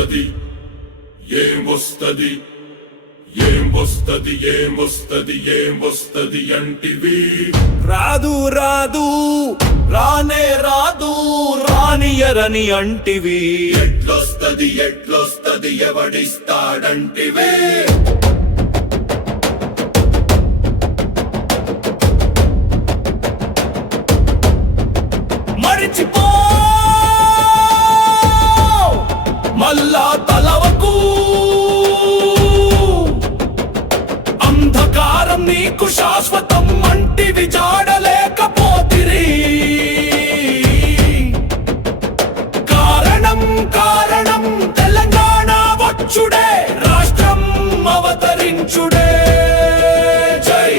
వస్తది ఏం వస్తది ఏం వస్తది ఏం వస్తది ఏం వస్తది అంటివి రాదు రాదు రానే రాదు రానియరని అంటివి ఎట్లొస్తది ఎట్లొస్తది ఎవడిస్తాడంటివే మరిచిపో మల్లా తలవకు అంధకారం నీకు శాశ్వతం అంటివి జాడలేకపోతిరి కారణం కారణం తెలంగాణ వచ్చుడే రాష్ట్రం అవతరించుడే జై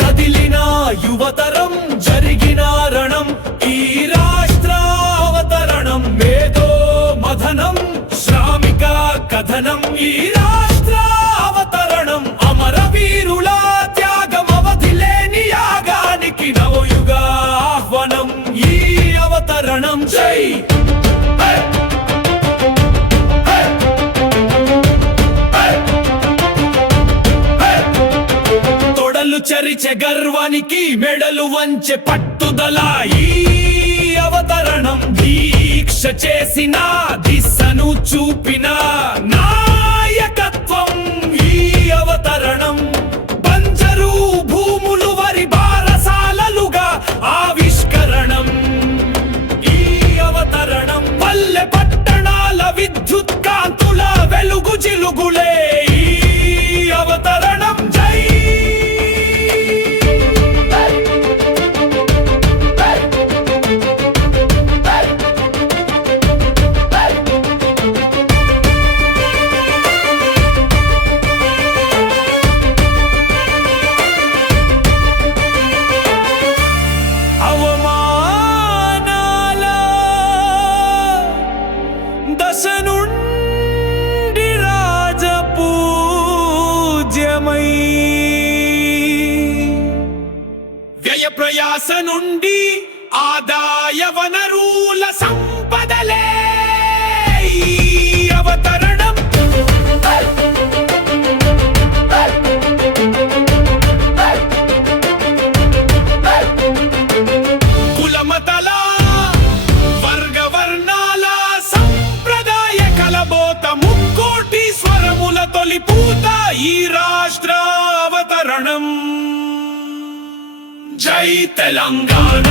కదిలిన యువతరం జరిగిన రణం ఈ రాష్ట్ర అవతరణం మేధో మథనం శ్రామిక కథనం ఈ రాష్ట్ర అవతరణం అమరవీరుల త్యాగం అవధిలేని యాగానికి నవయుగ ఆహ్వానం ఈ అవతరణం జై తొడలు చరిచె గర్వానికి మెడలు వంచె పట్టుదల ఈ అవతరణం దీక్ష చేసిన దిశను చూపిన నాయకత్వం ఈ అవతరణం బంజరు భూములు వరి బారసాలలుగా ఆవిష్కరణం ఈ అవతరణం పల్లె పట్టణాల విద్యుత్ కాంతుల వెలుగు జిలుగులే ఈ అవతరణం జై అవమానాల దశ నుండి రాజపూజ్యమై వ్యయ ప్రయాస నుండి ఆదాయ వనరుల సంపదలే ఈ అవతరణం కులమతల వర్గ వర్ణాల సంప్రదాయ కలబోత ముక్కోటి స్వరముల తొలిపూత ఈ రాష్ట్ర అవతరణం జై తెలంగాణ